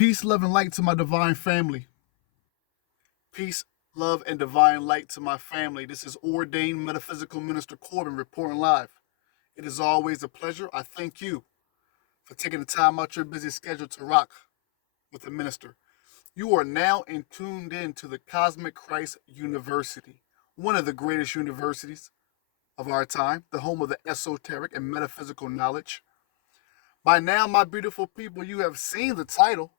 Peace, love, and light to my divine family. Peace, love, and divine light to my family. This is ordained metaphysical minister Corbin reporting live. It is always a pleasure. I thank you for taking the time out your busy schedule to rock with the minister. You are now tuned in to the Cosmic Christ University, one of the greatest universities of our time, the home of the esoteric and metaphysical knowledge. By now, my beautiful people, you have seen the title.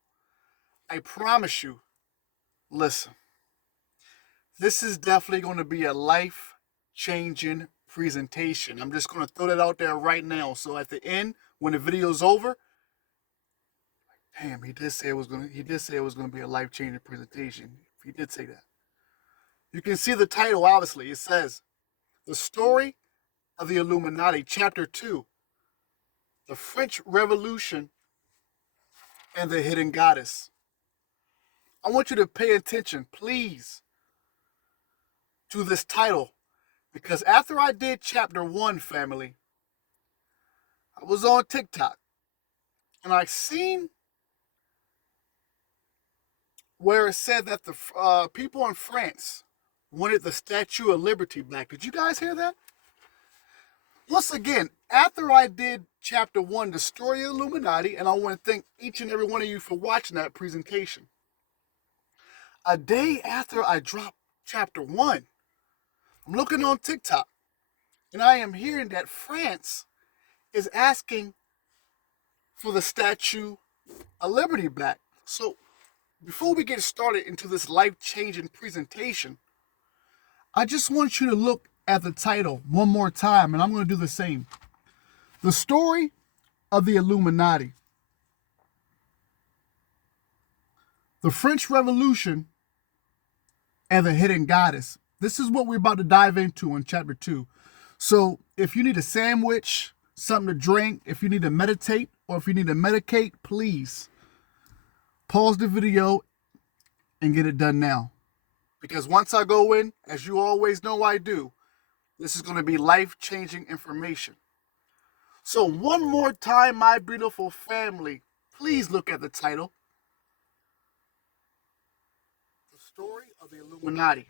I promise you, listen, this is definitely going to be a life-changing presentation. I'm just going to throw that out there right now. So at the end, when the video's over, damn, he did say it was going to be a life-changing presentation. He did say that. You can see the title, obviously. It says, The Story of the Illuminati, Chapter 2, The French Revolution and the Hidden Goddess. I want you to pay attention, please, to this title, because after I did Chapter 1, family, I was on TikTok, and I seen where it said that the people in France wanted the Statue of Liberty back. Did you guys hear that? Once again, after I did Chapter 1, The Story of the Illuminati, and I want to thank each and every one of you for watching that presentation. A day after I dropped Chapter 1, I'm looking on TikTok, and I am hearing that France is asking for the Statue of Liberty back. So, before we get started into this life-changing presentation, I just want you to look at the title one more time, and I'm going to do the same. The Story of the Illuminati. The French Revolution and the Hidden Goddess. This is what we're about to dive into in Chapter 2. So if you need a sandwich, something to drink, if you need to meditate, or if you need to medicate, please pause the video and get it done now. Because once I go in, as you always know I do, this is going to be life-changing information. So one more time, my beautiful family, please look at the title. The Story of the Illuminati,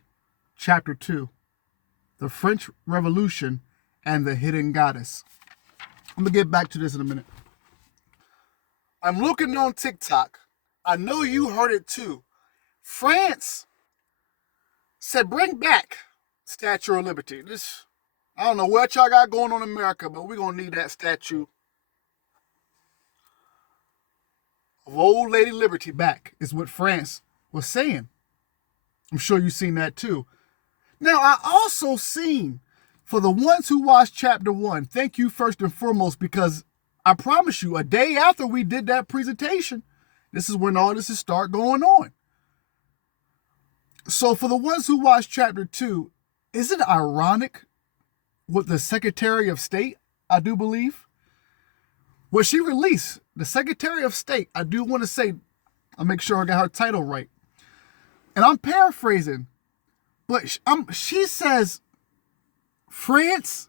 Chapter 2, The French Revolution and the Hidden Goddess. I'm going to get back to this in a minute. I'm looking on TikTok. I know you heard it too. France said, bring back Statue of Liberty. I don't know what y'all got going on in America, but we're going to need that statue of old Lady Liberty back, is what France was saying. I'm sure you've seen that too. Now, I also seen, for the ones who watched Chapter 1, thank you first and foremost, because I promise you, a day after we did that presentation, this is when all this is start going on. So for the ones who watched Chapter 2, is it ironic what the Secretary of State, I do believe, what she released, the Secretary of State, I do want to say, I'll make sure I got her title right. And I'm paraphrasing, but she says, France,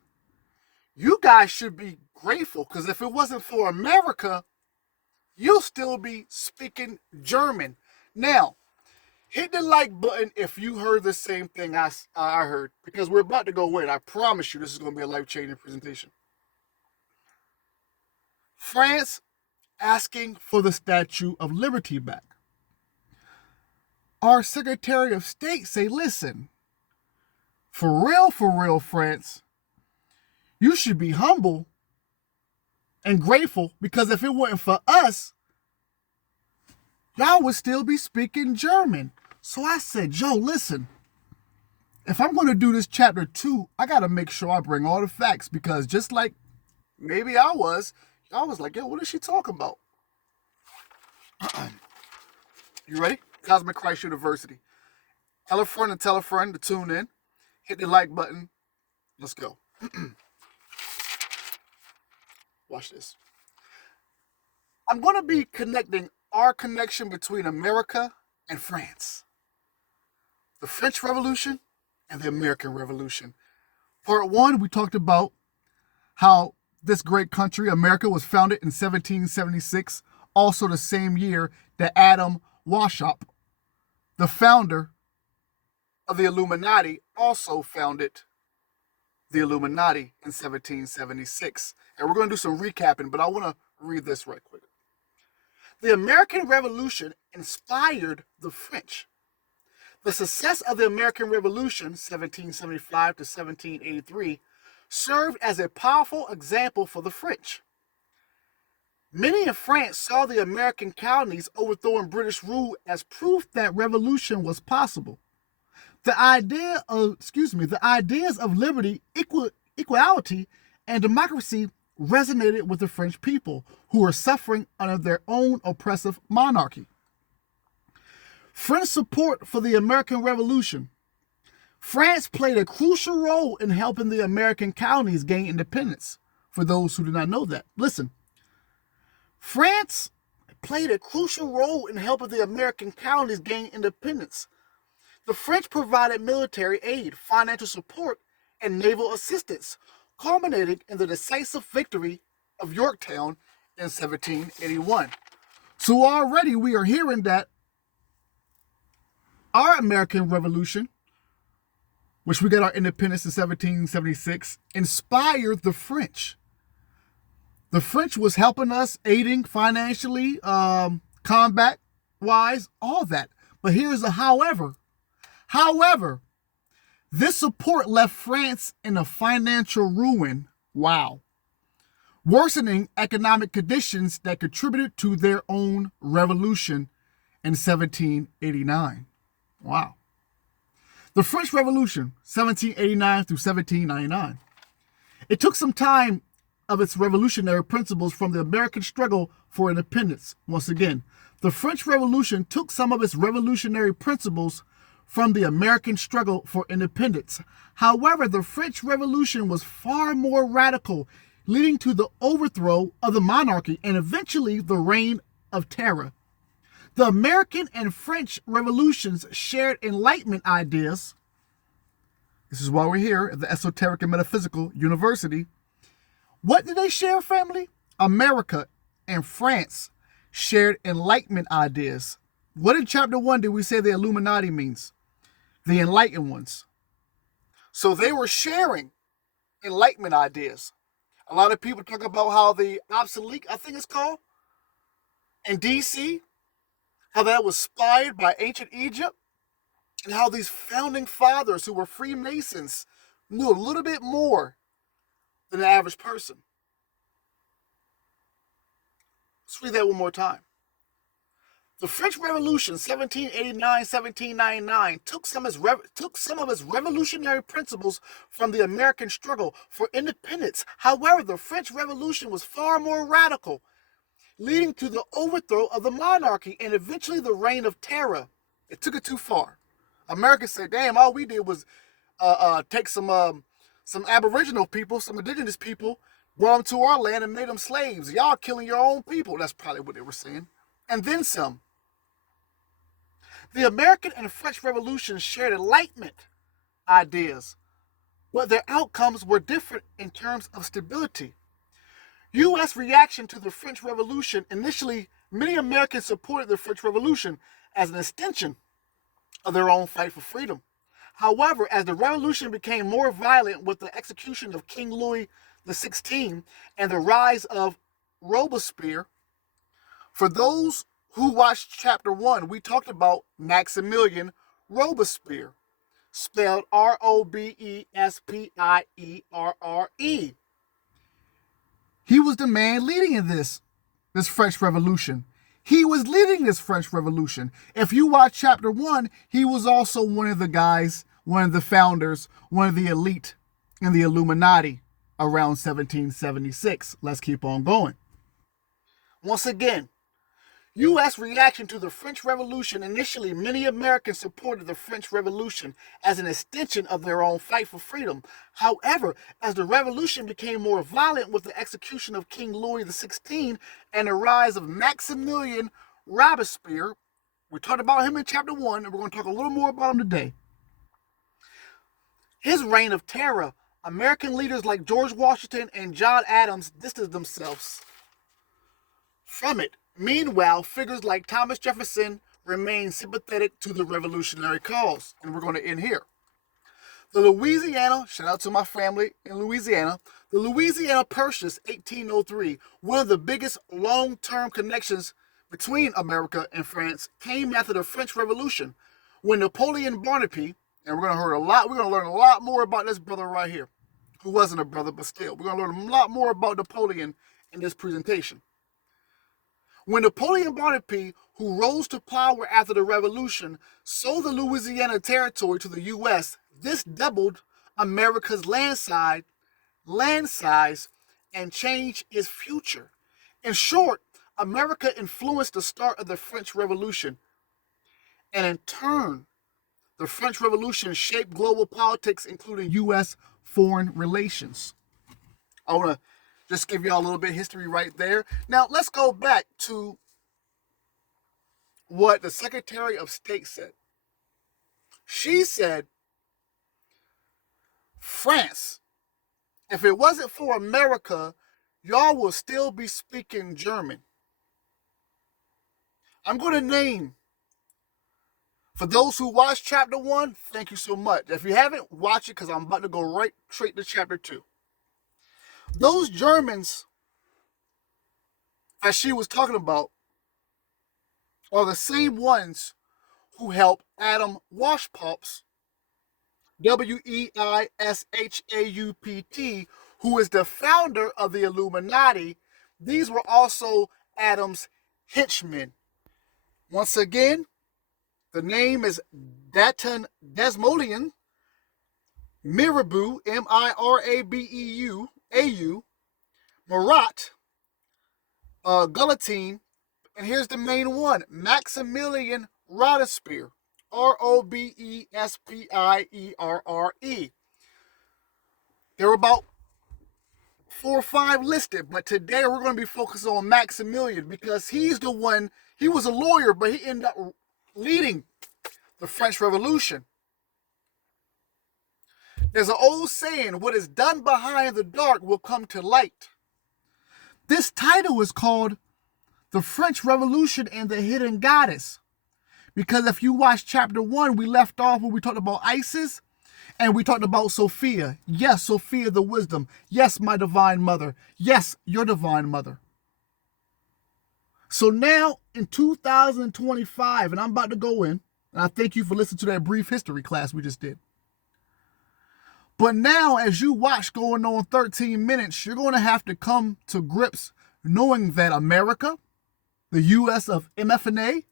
you guys should be grateful, because if it wasn't for America, you'll still be speaking German. Now, hit the like button if you heard the same thing I heard, because we're about to go in. I promise you this is going to be a life-changing presentation. France asking for the Statue of Liberty back. Our Secretary of State say, listen, for real, France, you should be humble and grateful, because if it wasn't for us, y'all would still be speaking German. So I said, Joe, listen, if I'm going to do this Chapter 2, I got to make sure I bring all the facts, because just like maybe y'all was like, yo, what is she talking about? You ready? Cosmic Christ University. Tell a friend to tune in. Hit the like button. Let's go. Watch this. I'm going to be connecting our connection between America and France. The French Revolution and the American Revolution. Part 1, we talked about how this great country, America, was founded in 1776 also the same year that Adam Weishaupt, the founder of the Illuminati, also founded the Illuminati in 1776. And we're going to do some recapping, but I want to read this right quick. The American Revolution inspired the French. The success of the American Revolution, 1775 to 1783, served as a powerful example for the French. Many in France saw the American colonies overthrowing British rule as proof that revolution was possible. The ideas of liberty, equality, and democracy resonated with the French people, who were suffering under their own oppressive monarchy. French support for the American Revolution. France played a crucial role in helping the American colonies gain independence. For those who do not know that, listen. France played a crucial role in helping the American colonies gain independence. The French provided military aid, financial support, and naval assistance, culminating in the decisive victory of Yorktown in 1781. So already we are hearing that our American Revolution, which we got our independence in 1776, inspired the French. The French was helping us, aiding financially, combat-wise, all that. But here's a however. However, this support left France in a financial ruin. Wow. Worsening economic conditions that contributed to their own revolution in 1789. Wow. The French Revolution, 1789 through 1799. It took some time of its revolutionary principles from the American struggle for independence. Once again, the French Revolution took some of its revolutionary principles from the American struggle for independence. However, the French Revolution was far more radical, leading to the overthrow of the monarchy and eventually the reign of terror. The American and French revolutions shared Enlightenment ideas. This is why we're here at the Esoteric and Metaphysical University. What did they share, family? America and France shared Enlightenment ideas. What in chapter 1 did we say the Illuminati means? The enlightened ones. So they were sharing Enlightenment ideas. A lot of people talk about how the obsolete, I think it's called, in DC, how that was inspired by ancient Egypt, and how these founding fathers who were Freemasons knew a little bit more than the average person. Let's read that one more time. The French Revolution, 1789-1799, took some of its revolutionary principles from the American struggle for independence. However, the French Revolution was far more radical, leading to the overthrow of the monarchy and eventually the reign of terror. It took it too far. America said, damn, all we did was take some Aboriginal people, some indigenous people, brought them to our land and made them slaves. Y'all killing your own people. That's probably what they were saying. And then some. The American and French revolutions shared Enlightenment ideas, but their outcomes were different in terms of stability. U.S. reaction to the French Revolution. Initially, many Americans supported the French Revolution as an extension of their own fight for freedom. However, as the revolution became more violent with the execution of King Louis XVI and the rise of Robespierre, for those who watched chapter 1, we talked about Maximilian Robespierre, spelled Robespierre. He was the man leading in this French Revolution. He was leading this French Revolution. If you watch chapter 1, he was also one of the guys, one of the founders, one of the elite in the Illuminati around 1776. Let's keep on going. Once again, U.S. reaction to the French Revolution. Initially, many Americans supported the French Revolution as an extension of their own fight for freedom. However, as the revolution became more violent with the execution of King Louis XVI and the rise of Maximilian Robespierre, we talked about him in chapter 1, and we're going to talk a little more about him today. His reign of terror, American leaders like George Washington and John Adams distanced themselves from it Meanwhile, figures like Thomas Jefferson remained sympathetic to the revolutionary cause. And we're going to end here. The Louisiana, shout out to my family in Louisiana, the Louisiana Purchase 1803, one of the biggest long-term connections between America and France, came after the French Revolution, when Napoleon Bonaparte, and we're going to learn a lot more about this brother right here, who wasn't a brother, but still, we're going to learn a lot more about Napoleon in this presentation. When Napoleon Bonaparte, who rose to power after the Revolution, sold the Louisiana Territory to the U.S., this doubled America's land size, and changed its future. In short, America influenced the start of the French Revolution, and in turn, the French Revolution shaped global politics, including U.S. foreign relations. I want to just give y'all a little bit of history right there. Now, let's go back to what the Secretary of State said. She said, France, if it wasn't for America, y'all will still be speaking German. I'm going to name, for those who watched chapter 1, thank you so much. If you haven't, watch it, because I'm about to go right straight to chapter 2. Those Germans, as she was talking about, are the same ones who helped Adam Weishaupt, Weishaupt, who is the founder of the Illuminati. These were also Adam's henchmen. Once again, the name is Datan Desmodian, Mirabeau, Mirabeu, Marat, Guillotine, and here's the main one, Maximilian Robespierre, Robespierre. There were about 4 or 5 listed, but today we're going to be focused on Maximilian, because he's the one, he was a lawyer, but he ended up leading the French Revolution. There's an old saying, what is done behind the dark will come to light. This title is called The French Revolution and the Hidden Goddess, because if you watch chapter 1, we left off when we talked about Isis, and we talked about Sophia. Yes, Sophia the wisdom. Yes, my divine mother. Yes, your divine mother. So now in 2025, and I'm about to go in, and I thank you for listening to that brief history class we just did. But now, as you watch going on 13 minutes, you're going to have to come to grips knowing that America, the U.S. of MFNA,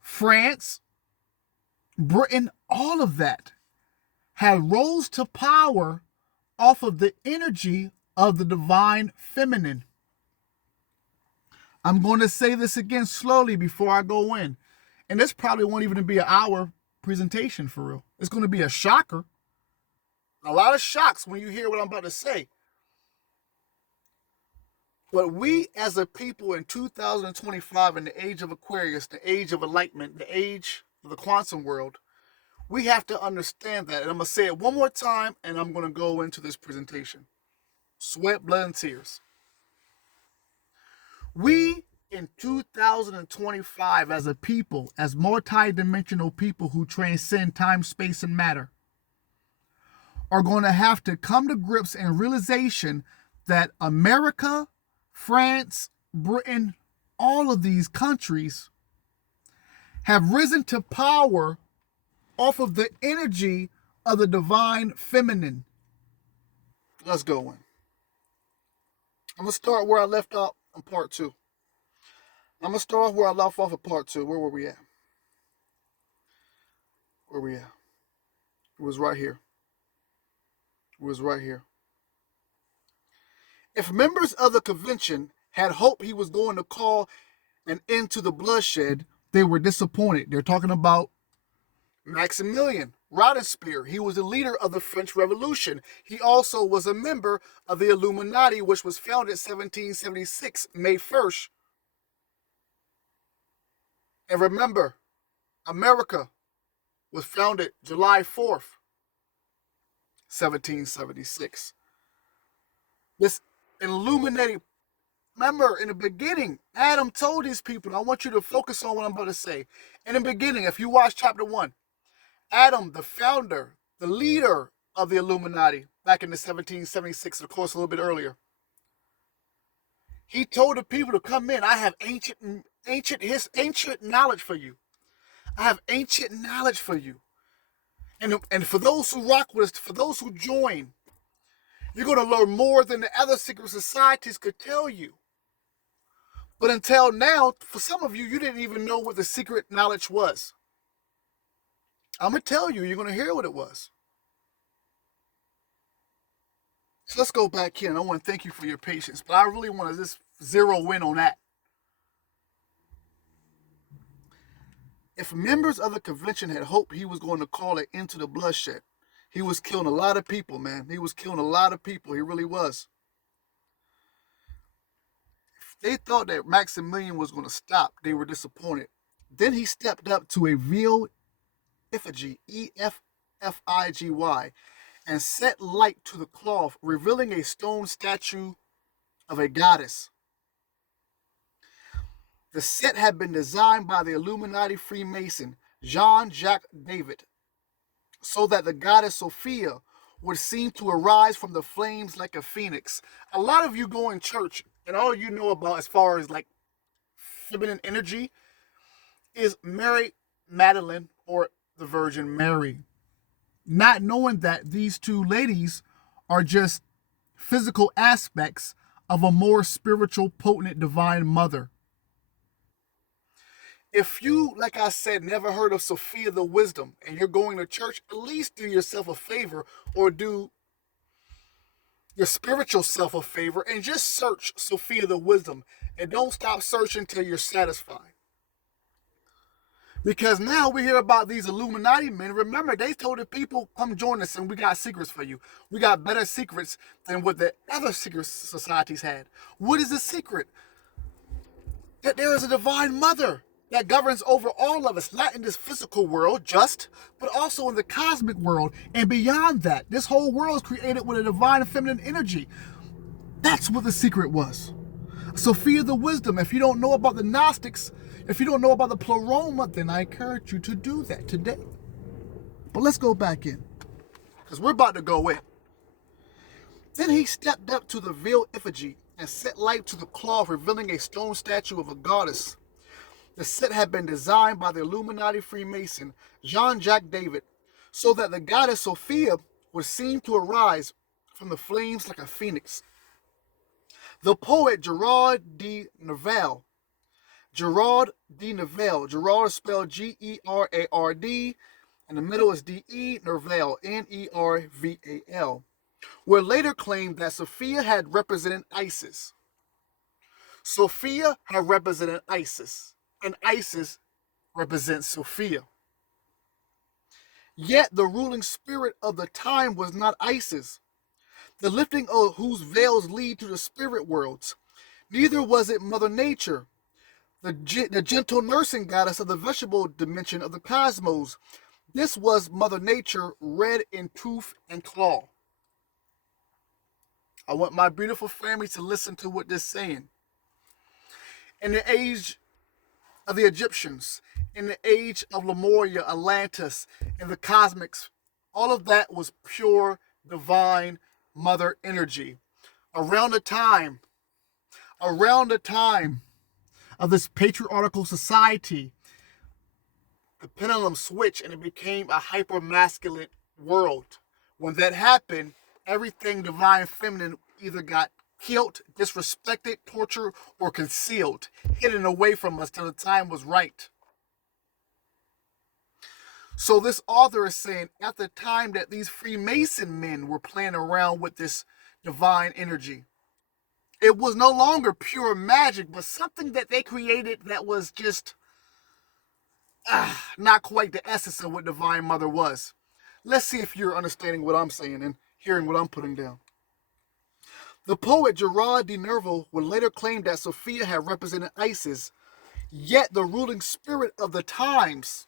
France, Britain, all of that had rose to power off of the energy of the divine feminine. I'm going to say this again slowly before I go in. And this probably won't even be an hour presentation for real. It's going to be a shocker. A lot of shocks when you hear what I'm about to say. But we as a people in 2025, in the age of Aquarius, the age of enlightenment, the age of the quantum world, we have to understand that. And I'm going to say it one more time, and I'm going to go into this presentation. Sweat, blood, and tears. We in 2025 as a people, as multi-dimensional people who transcend time, space, and matter, are going to have to come to grips and realization that America, France, Britain, all of these countries have risen to power off of the energy of the divine feminine. Let's go in. I'm going to start where I left off in part 2. I'm going to start off where I left off in part 2. Where were we at? Where were we at? It was right here. It was right here. If members of the convention had hoped he was going to call an end to the bloodshed, they were disappointed. They're talking about Maximilian Robespierre. He was the leader of the French Revolution. He also was a member of the Illuminati, which was founded 1776, May 1st. And remember, America was founded July 4th, 1776. This Illuminati, Remember, in the beginning, Adam told these people, and I want you to focus on what I'm about to say. In the beginning, if you watch chapter 1, Adam, the founder, the leader of the Illuminati, back in the 1776, of course, a little bit earlier, he told the people to come in. I have ancient knowledge for you. I have ancient knowledge for you. And for those who rock with us, for those who join, you're going to learn more than the other secret societies could tell you. But until now, for some of you, you didn't even know what the secret knowledge was. I'm going to tell you, you're going to hear what it was. So let's go back here, and I want to thank you for your patience, but I really want to just zero in on that. If members of the convention had hoped he was going to call it into the bloodshed, he was killing a lot of people, man. He was killing a lot of people. He really was. If they thought that Maximilian was going to stop, they were disappointed. Then he stepped up to a veiled effigy, Effigy, and set light to the cloth, revealing a stone statue of a goddess. The set had been designed by the Illuminati Freemason Jean-Jacques David, so that the goddess Sophia would seem to arise from the flames like a phoenix. A lot of you go in church, and all you know about as far as like feminine energy is Mary Magdalene or the Virgin Mary. Not knowing that these two ladies are just physical aspects of a more spiritual, potent, divine mother. If you, like I said, never heard of Sophia the Wisdom and you're going to church, at least do yourself a favor or do your spiritual self a favor and just search Sophia the Wisdom and don't stop searching till you're satisfied. Because now we hear about these Illuminati men. Remember, they told the people, come join us and we got secrets for you. We got better secrets than what the other secret societies had. What is the secret? That there is a divine mother that governs over all of us, not in this physical world just, but also in the cosmic world and beyond that. This whole world is created with a divine feminine energy. That's what the secret was. Sophia the Wisdom. If you don't know about the Gnostics, if you don't know about the Pleroma, then I encourage you to do that today. But let's go back in, because we're about to go in. Then he stepped up to the veiled effigy and set light to the cloth, revealing a stone statue of a goddess. The set had been designed by the Illuminati Freemason Jean-Jacques David, so that the goddess Sophia would seem to arise from the flames like a phoenix. The poet Gerard de Nerval, Gerard is spelled Gerard, and the middle is D-E, Nerval, Nerval, would later claim that Sophia had represented Isis. Sophia had represented Isis, and Isis represents Sophia. Yet the ruling spirit of the time was not Isis, the lifting of whose veils lead to the spirit worlds. Neither was it Mother Nature, the gentle nursing goddess of the vegetable dimension of the cosmos. This was Mother Nature, red in tooth and claw. I want my beautiful family to listen to what this is saying. In the age of the Egyptians, in the age of Lemuria, Atlantis, and the cosmics, all of that was pure divine mother energy. Around the time of this patriarchal society, the pendulum switched and it became a hyper-masculine world. When that happened, everything divine feminine either got killed, disrespected, tortured, or concealed, hidden away from us till the time was right. So this author is saying at the time that these Freemason men were playing around with this divine energy, it was no longer pure magic, but something that they created that was just not quite the essence of what Divine Mother was. Let's see if you're understanding what I'm saying and hearing what I'm putting down. The poet Gerard de Nerval would later claim that Sophia had represented Isis, yet the ruling spirit of the times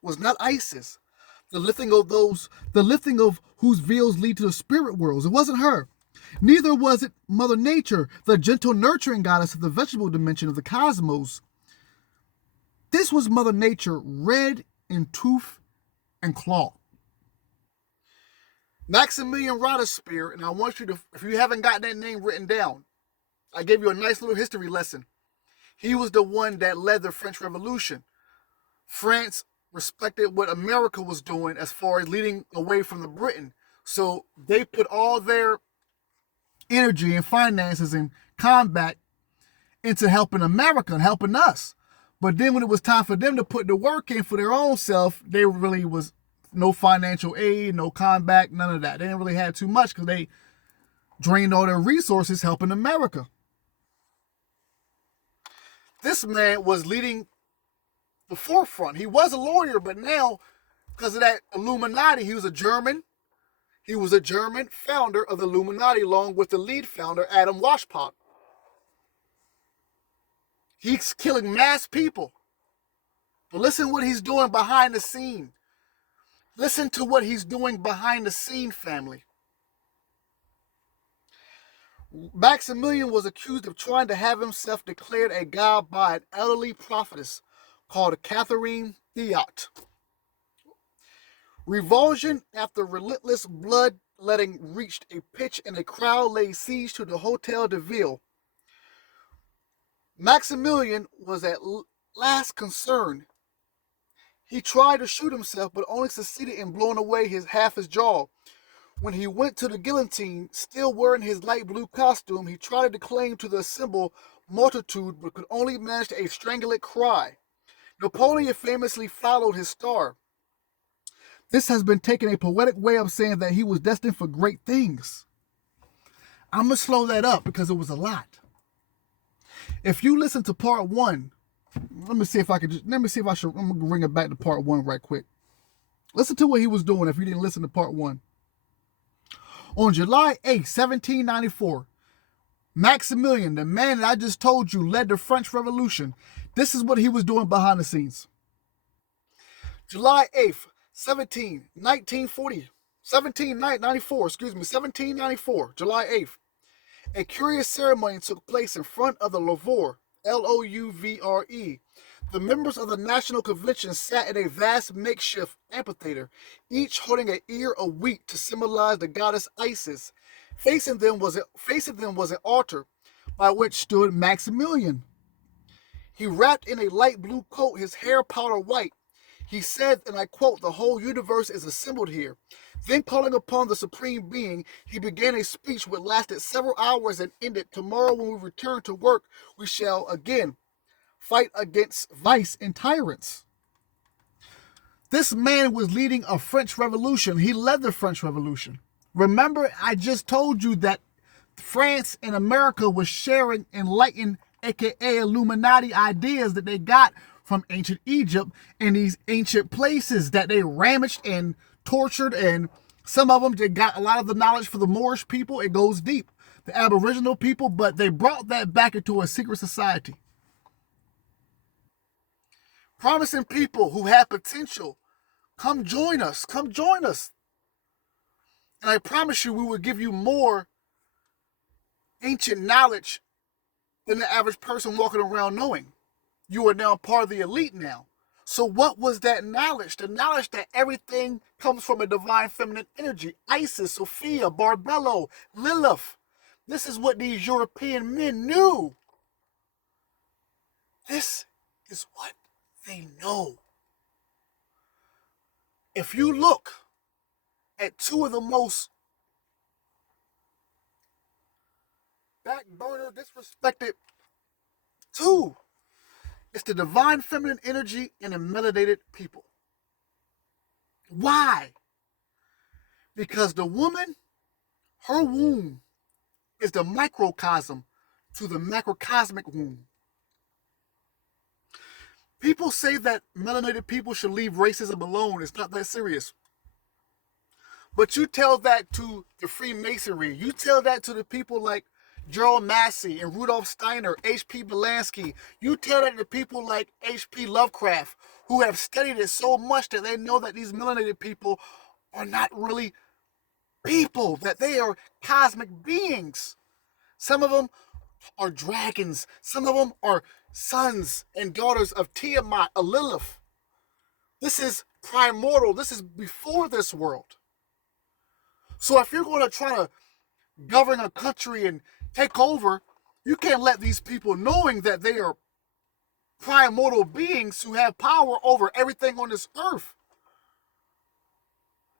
was not Isis, the lifting of whose veils lead to the spirit worlds. It wasn't her. Neither was it Mother Nature, the gentle nurturing goddess of the vegetable dimension of the cosmos. This was Mother Nature, red in tooth and claw. Maximilian Robespierre, and I want you to, if you haven't got that name written down, I gave you a nice little history lesson. He was the one that led the French Revolution. France respected what America was doing as far as leading away from the Britain. So they put all their energy and finances and combat into helping America and helping us. But then when it was time for them to put the work in for their own self, they really was no financial aid, no combat, none of that. They didn't really have too much because they drained all their resources helping America. This man was leading the forefront. He was a lawyer, but now, because of that Illuminati, he was a German. He was a German founder of the Illuminati, along with the lead founder, Adam Weishaupt. He's killing mass people. But listen what he's doing behind the scene. Listen to what he's doing behind the scene, family. Maximilian was accused of trying to have himself declared a god by an elderly prophetess called Catherine Theot. Revulsion after relentless bloodletting reached a pitch and a crowd laid siege to the Hotel de Ville. Maximilian was at last concerned. He tried to shoot himself, but only succeeded in blowing away half his jaw. When he went to the guillotine, still wearing his light blue costume, he tried to claim to the assembled multitude, but could only manage a strangulate cry. Napoleon famously followed his star. This has been taken a poetic way of saying that he was destined for great things. I'm going to slow that up because it was a lot. If you listen to part one, I'm going to bring it back to part one right quick. Listen to what he was doing if you didn't listen to part one. On July 8, 1794, Maximilian, the man that I just told you led the French Revolution, this is what he was doing behind the scenes. July 8th, 1794, July 8th, a curious ceremony took place in front of the Louvre, Louvre. The members of the National Convention sat in a vast makeshift amphitheater, each holding an ear of wheat to symbolize the goddess Isis. Facing them was an altar by which stood Maximilian. He wrapped in a light blue coat, his hair powder white. He said, and I quote, "The whole universe is assembled here." Then, calling upon the Supreme Being, he began a speech which lasted several hours and ended, "Tomorrow when we return to work, we shall again fight against vice and tyrants." This man was leading a French Revolution. He led the French Revolution. Remember, I just told you that France and America was sharing enlightened, aka Illuminati, ideas that they got from ancient Egypt and these ancient places that they ramaged and tortured, and some of them they got a lot of the knowledge for the Moorish people. It goes deep, the Aboriginal people, but they brought that back into a secret society, promising people who had potential, come join us, and I promise you we will give you more ancient knowledge than the average person walking around knowing. You are now part of the elite now. So what was that knowledge? The knowledge that everything comes from a divine feminine energy. Isis, Sophia, Barbello, Lilith. This is what these European men knew. This is what they know. If you look at two of the most back burner, disrespected two, it's the divine feminine energy and the melanated people. Why? Because the woman, her womb is the microcosm to the macrocosmic womb. People say that melanated people should leave racism alone. It's not that serious. But you tell that to the Freemasonry. You tell that to the people like Gerald Massey and Rudolf Steiner, H.P. Belansky. You tell that to people like H.P. Lovecraft, who have studied it so much that they know that these melanated people are not really people, that they are cosmic beings. Some of them are dragons. Some of them are sons and daughters of Tiamat, a Lilith. This is primordial. This is before this world. So if you're going to try to govern a country and take over, you can't let these people, knowing that they are primordial beings who have power over everything on this earth.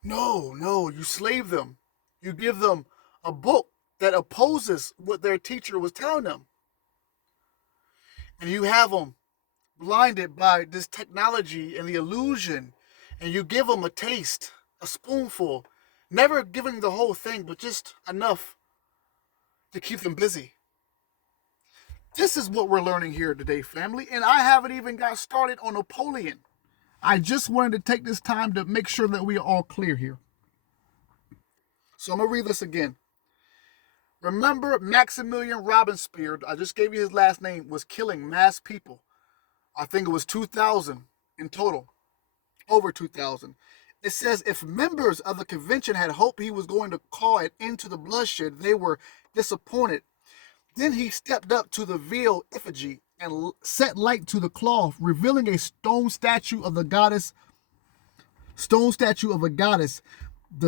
No, you slave them. You give them a book that opposes what their teacher was telling them. And you have them blinded by this technology and the illusion. And you give them a taste, a spoonful, never giving the whole thing, but just enough to keep them busy. This is what we're learning here today, family. And I haven't even got started on Napoleon. I just wanted to take this time to make sure that we are all clear here. So I'm going to read this again. Remember, Maximilian Robespierre, I just gave you his last name, was killing mass people. I think it was 2,000 in total. Over 2,000. It says if members of the convention had hoped he was going to call an end to the bloodshed, they were disappointed. Then he stepped up to the veiled effigy and set light to the cloth, revealing a stone statue of a goddess. The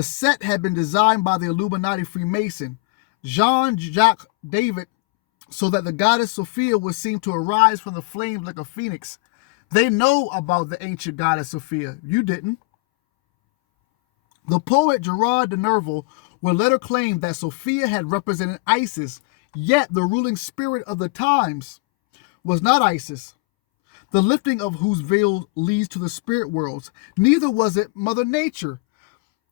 set had been designed by the Illuminati Freemason, Jean-Jacques David, so that the goddess Sophia would seem to arise from the flames like a phoenix. They know about the ancient goddess Sophia. You didn't. The poet Gerard de Nerval would later claim that Sophia had represented Isis, yet the ruling spirit of the times was not Isis, the lifting of whose veil leads to the spirit worlds. Neither was it Mother Nature,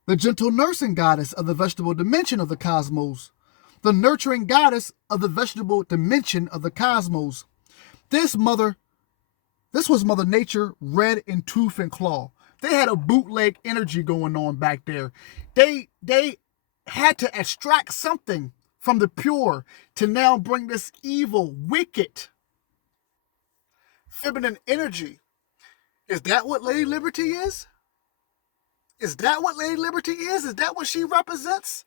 the gentle nursing goddess of the vegetable dimension of the cosmos, the nurturing goddess of the vegetable dimension of the cosmos. This was Mother Nature, red in tooth and claw. They had a bootleg energy going on back there. They had to extract something from the pure to now bring this evil, wicked, feminine energy. Is that what Lady Liberty is? Is that what Lady Liberty is? Is that what she represents?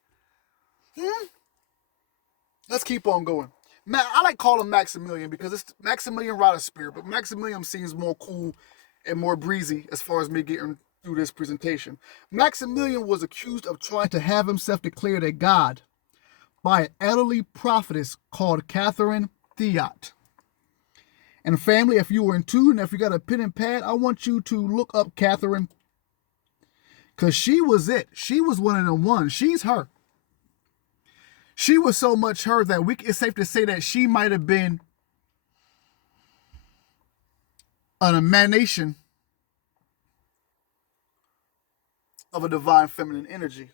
Let's keep on going. I like calling him Maximilian because it's Maximilian Robespierre, but Maximilian seems more cool and more breezy as far as me getting through this presentation. Maximilian was accused of trying to have himself declared a god by an elderly prophetess called Catherine Theot. And family, if you were in tune, if you got a pen and pad, I want you to look up Catherine, because she was it. She was one of the ones. She's her. She was so much her that it's safe to say that she might have been an emanation of a divine feminine energy.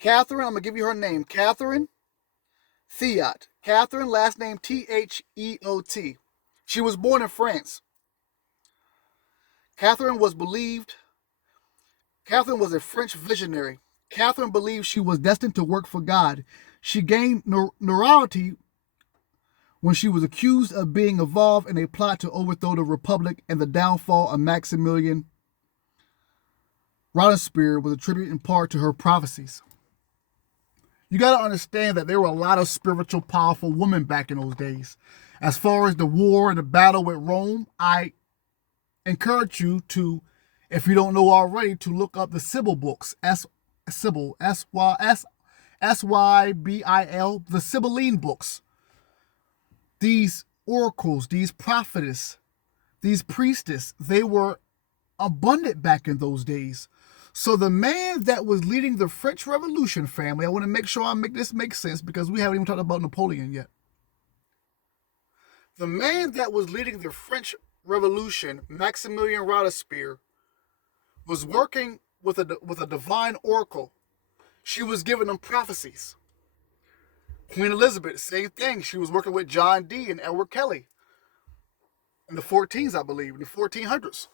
Catherine, I'm going to give you her name. Catherine Theot. Catherine, last name T-H-E-O-T. She was born in France. Catherine was a French visionary. Catherine believed she was destined to work for God. She gained notoriety when she was accused of being involved in a plot to overthrow the Republic, and the downfall of Maximilian Robespierre was attributed in part to her prophecies. You got to understand that there were a lot of spiritual, powerful women back in those days. As far as the war and the battle with Rome, I encourage you to, if you don't know already, to look up the Sybil books. Sybil, S-Y-B-I-L, the Sibylline books. These oracles, these prophetess, these priestess, they were abundant back in those days. So the man that was leading the French Revolution, family, I want to make sure I make this make sense because we haven't even talked about Napoleon yet. The man that was leading the French Revolution, Maximilian Robespierre, was working with a divine oracle. She was giving them prophecies. Queen Elizabeth, same thing. She was working with John Dee and Edward Kelly in the 14s, I believe, in the 1400s.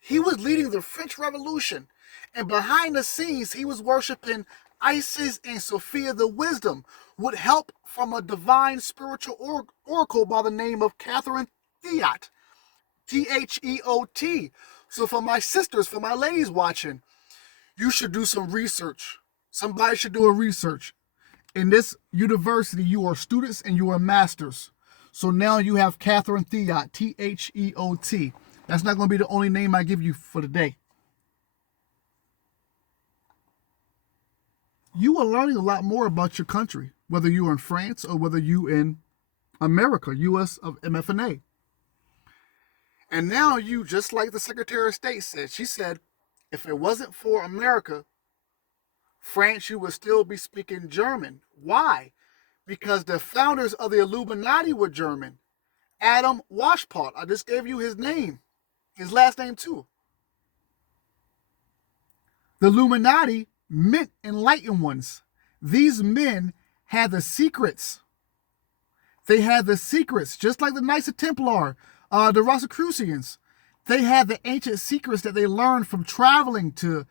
He was leading the French Revolution, and behind the scenes, he was worshiping Isis and Sophia the Wisdom, with help from a divine spiritual oracle by the name of Catherine Theot. T-H-E-O-T. So for my sisters, for my ladies watching, you should do some research. Somebody should do a research. In this university, you are students and you are masters. So now you have Catherine Theot, T-H-E-O-T. That's not going to be the only name I give you for the day. You are learning a lot more about your country, whether you're in France or whether you're in America, U.S. of MFNA. And now you, just like the Secretary of State said, she said, if it wasn't for America, France, you would still be speaking German. Why? Because the founders of the Illuminati were German. Adam Washpot, I just gave you his name, his last name too. The Illuminati meant enlightened ones. These men had the secrets. They had the secrets, just like the Knights of Templar, the Rosicrucians. They had the ancient secrets that they learned from traveling to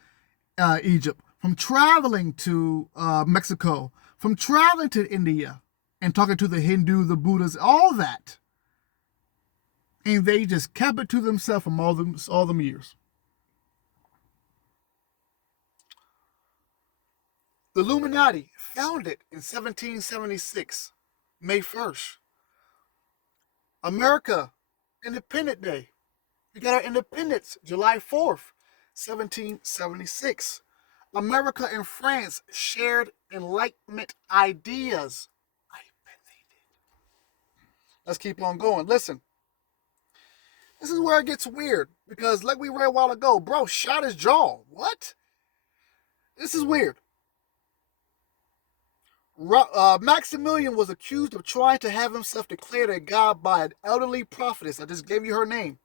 Egypt, from traveling to Mexico, from traveling to India and talking to the Hindu, the Buddhas, all that. And they just kept it to themselves from all them years. The Illuminati, founded in 1776, May 1st. America, Independent Day. We got our independence, July 4th, 1776. America and France shared Enlightenment ideas. I bet they did. Let's keep on going. Listen. This is where it gets weird. Because like we read a while ago, bro shot his jaw. What? This is weird. Maximilian was accused of trying to have himself declared a god by an elderly prophetess. I just gave you her name.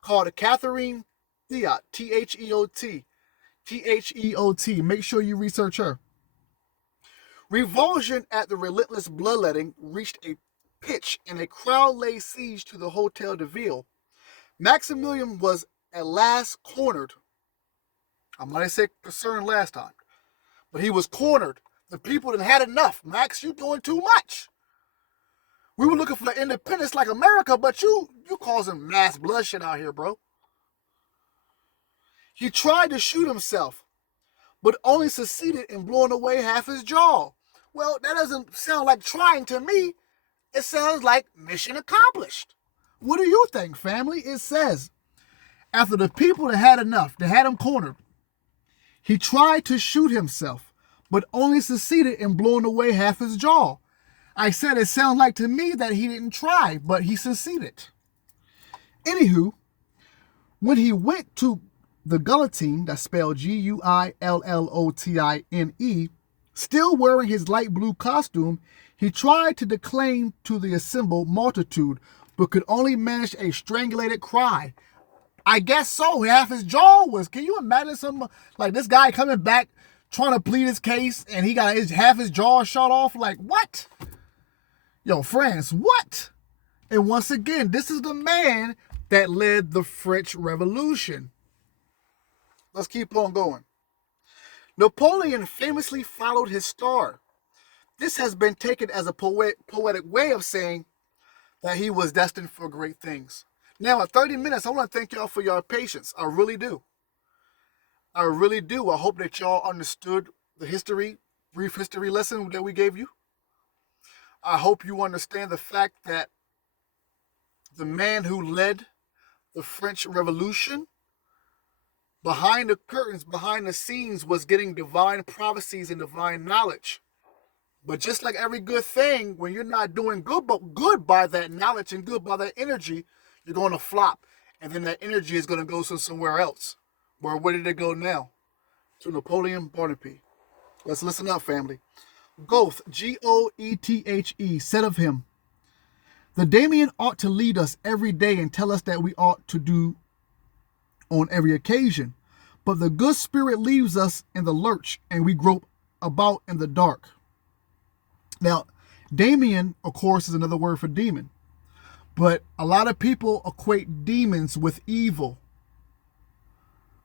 Called Catherine Theot. T-H-E-O-T. T-H-E-O-T. Make sure you research her. Revulsion at the relentless bloodletting reached a pitch and a crowd laid siege to the Hotel de Ville. Maximilian was at last cornered. I might have said concerned last time. But he was cornered. The people that had enough. Max, you doing too much. We were looking for independence like America, but you causing mass bloodshed out here, bro. He tried to shoot himself, but only succeeded in blowing away half his jaw. Well, that doesn't sound like trying to me. It sounds like mission accomplished. What do you think, family? It says, after the people that had enough, that had him cornered, he tried to shoot himself, but only succeeded in blowing away half his jaw. I said it sounds like to me that he didn't try, but he succeeded. Anywho, when he went to the guillotine, that's spelled Guillotine, still wearing his light blue costume, he tried to declaim to the assembled multitude, but could only manage a strangulated cry. I guess so. Half his jaw was. Can you imagine some like this guy coming back trying to plead his case and he got half his jaw shot off? Like what? Yo, France, what? And once again, this is the man that led the French Revolution. Let's keep on going. Napoleon famously followed his star. This has been taken as a poetic way of saying that he was destined for great things. Now, at 30 minutes, I want to thank y'all for your patience. I really do. I really do. I hope that y'all understood the history, brief history lesson that we gave you. I hope you understand the fact that the man who led the French Revolution, behind the curtains, behind the scenes, was getting divine prophecies and divine knowledge. But just like every good thing, when you're not doing good by that knowledge and good by that energy, you're going to flop. And then that energy is going to go somewhere else. Where did it go now? To Napoleon Bonaparte. Let's listen up, family. Goethe, G-O-E-T-H-E, said of him, the Damien ought to lead us every day and tell us that we ought to do on every occasion. But the good spirit leaves us in the lurch and we grope about in the dark. Now, Damien, of course, is another word for demon. But a lot of people equate demons with evil.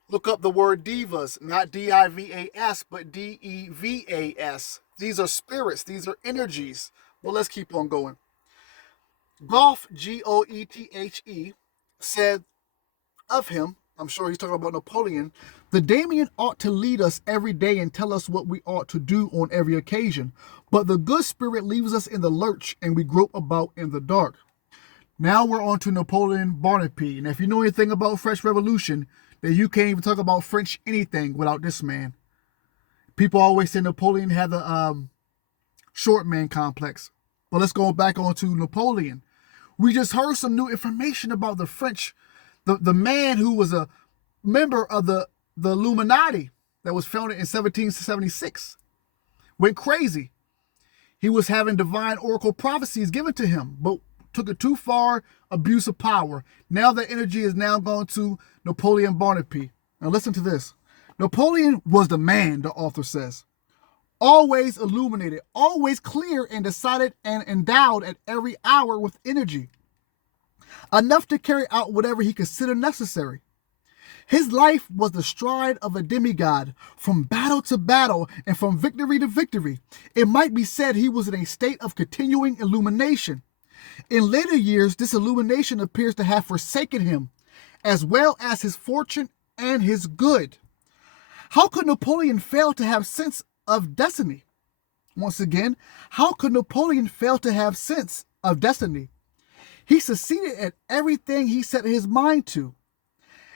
Look up the word divas, not D-I-V-A-S, but D-E-V-A-S. These are spirits. These are energies. But let's keep on going. Goethe, G-O-E-T-H-E, said of him, I'm sure he's talking about Napoleon. The Damien ought to lead us every day and tell us what we ought to do on every occasion. But the good spirit leaves us in the lurch and we grope about in the dark. Now we're on to Napoleon Bonaparte. And if you know anything about French Revolution, then you can't even talk about French anything without this man. People always say Napoleon had the short man complex. But let's go back on to Napoleon. We just heard some new information about the French, the man who was a member of the Illuminati that was founded in 1776. Went crazy. He was having divine oracle prophecies given to him, but took it too far, abuse of power. Now the energy is now gone to Napoleon Bonaparte. Now listen to this. Napoleon was the man, the author says. Always illuminated, always clear and decided and endowed at every hour with energy. Enough to carry out whatever he considered necessary. His life was the stride of a demigod, from battle to battle and from victory to victory. It might be said he was in a state of continuing illumination. In later years, this illumination appears to have forsaken him, as well as his fortune and his good. How could Napoleon fail to have sense of destiny? Once again, how could Napoleon fail to have sense of destiny? He succeeded at everything he set his mind to,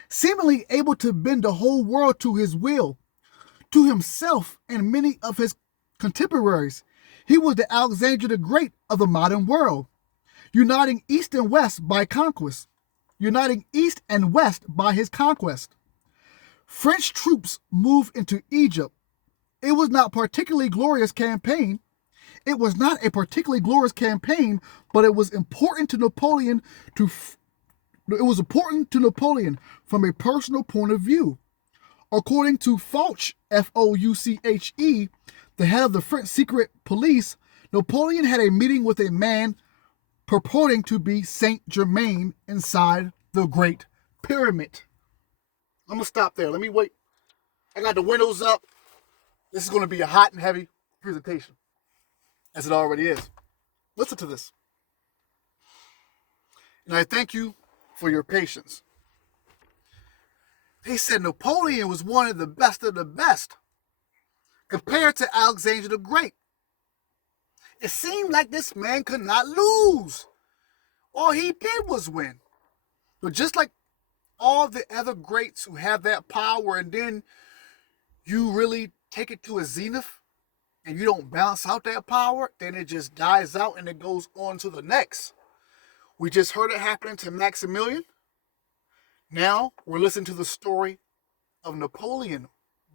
seemingly able to bend the whole world to his will, to himself and many of his contemporaries. He was the Alexander the Great of the modern world, uniting East and West by conquest, uniting East and West by his conquest. French troops moved into Egypt. It was not a particularly glorious campaign. It was not a particularly glorious campaign, but it was important to Napoleon from a personal point of view. According to Fauche, Fouche, the head of the French secret police, Napoleon had a meeting with a man purporting to be Saint Germain inside the Great Pyramid. I'm going to stop there. Let me wait. I got the windows up. This is going to be a hot and heavy presentation, as it already is. Listen to this. And I thank you for your patience. They said Napoleon was one of the best compared to Alexander the Great. It seemed like this man could not lose. All he did was win. But just like all the other greats who have that power, and then you really take it to a zenith and you don't balance out that power, then it just dies out and it goes on to the next. We just heard it happening to Maximilian. Now we're listening to the story of Napoleon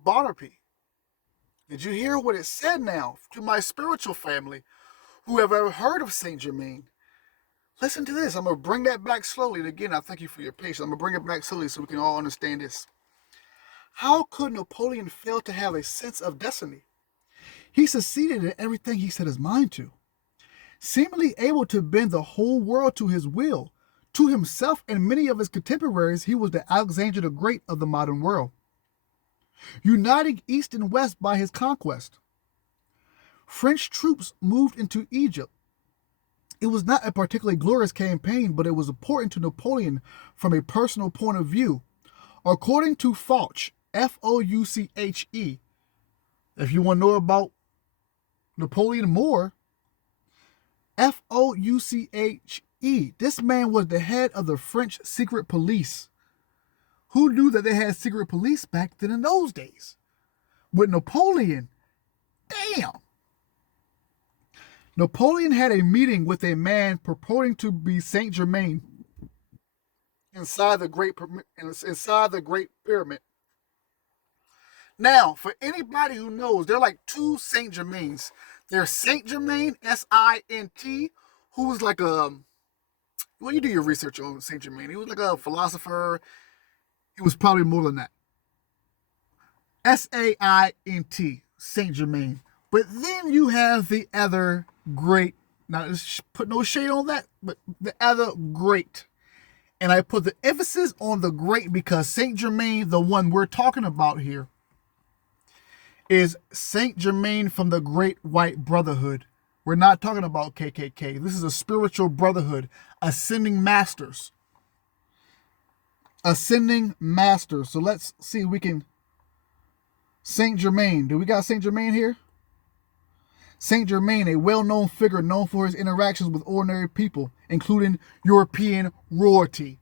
Bonaparte. Did you hear what it said now to my spiritual family who have ever heard of Saint Germain? Listen to this. I'm going to bring that back slowly. And again, I thank you for your patience. I'm going to bring it back slowly so we can all understand this. How could Napoleon fail to have a sense of destiny? He succeeded in everything he set his mind to, seemingly able to bend the whole world to his will. To himself and many of his contemporaries, he was the Alexander the Great of the modern world, uniting East and West by his conquest. French troops moved into Egypt. It was not a particularly glorious campaign, but it was important to Napoleon from a personal point of view. According to Fauche, Fouche, if you want to know about Napoleon more, Fouche, this man was the head of the French secret police. Who knew that they had secret police back then in those days? With Napoleon, damn. Napoleon had a meeting with a man purporting to be Saint Germain inside the Great Pyramid. Now, for anybody who knows, there are like two Saint Germains. There's Saint Germain, S-I-N-T, who was like a, well, you do your research on Saint Germain. He was like a philosopher. He was probably more than that. S-A-I-N-T, Saint Germain. But then you have the other great, now let's put no shade on that, but the other great. And I put the emphasis on the great because Saint Germain, the one we're talking about here, is Saint Germain from the Great White Brotherhood. We're not talking about KKK. This is a spiritual brotherhood, ascending masters. ascending master. So let's see if we can. Saint Germain. Do we got Saint Germain here? Saint Germain, a well-known figure known for his interactions with ordinary people, including European royalty.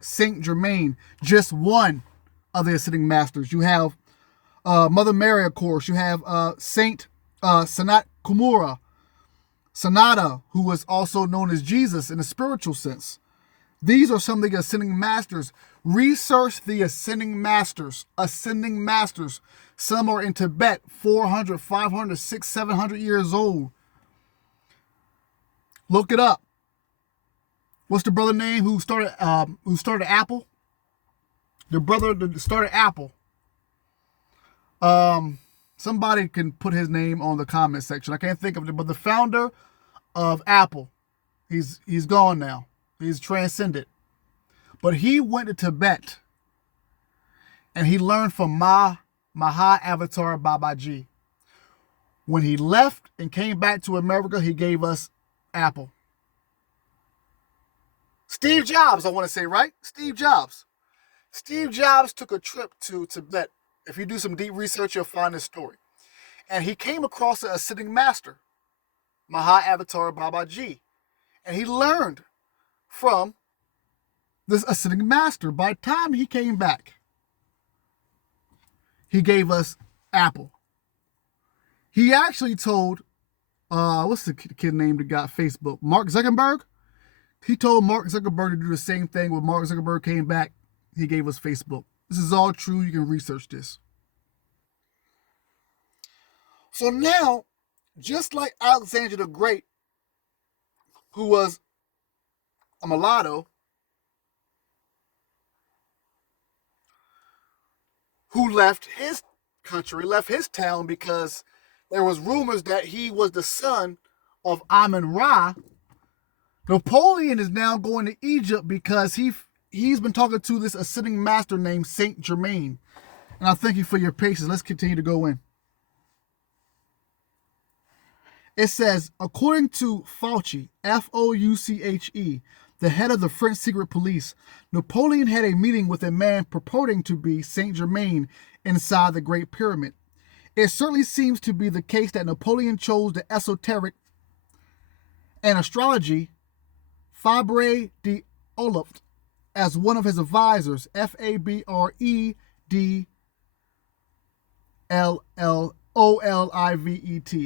Saint Germain, just one of the ascending masters. You have Mother Mary, of course. You have Saint Sanat Kumara, Sanada, who was also known as Jesus in a spiritual sense. These are some of the ascending masters. Research the ascending masters. Ascending masters. Some are in Tibet, 400, 500, 600, 700 years old. Look it up. What's the brother name who started Apple? The brother that started Apple. Somebody can put his name on the comment section. I can't think of it, but the founder of Apple. He's gone now. He's transcended. But he went to Tibet and he learned from Maha Avatar Babaji. When he left and came back to America, he gave us Apple. Steve Jobs, I want to say, right? Steve Jobs. Steve Jobs took a trip to Tibet. If you do some deep research, you'll find this story. And he came across an ascending master, Maha Avatar Babaji. And he learned from this ascending master. By the time he came back, he gave us Apple. He actually told, what's the kid name that got Facebook? Mark Zuckerberg? He told Mark Zuckerberg to do the same thing. When Mark Zuckerberg came back, he gave us Facebook. This is all true. You can research this. So now, just like Alexander the Great, who was a mulatto, who left his country, left his town because there was rumors that he was the son of Amun-Ra. Napoleon is now going to Egypt because he's been talking to this ascending master named Saint Germain. And I thank you for your patience. Let's continue to go in. It says, according to Fauci, Fouche, the head of the French secret police, Napoleon had a meeting with a man purporting to be Saint Germain inside the Great Pyramid. It certainly seems to be the case that Napoleon chose the esoteric and astrology Fabre d'Olivet as one of his advisors, Fabredollivet. I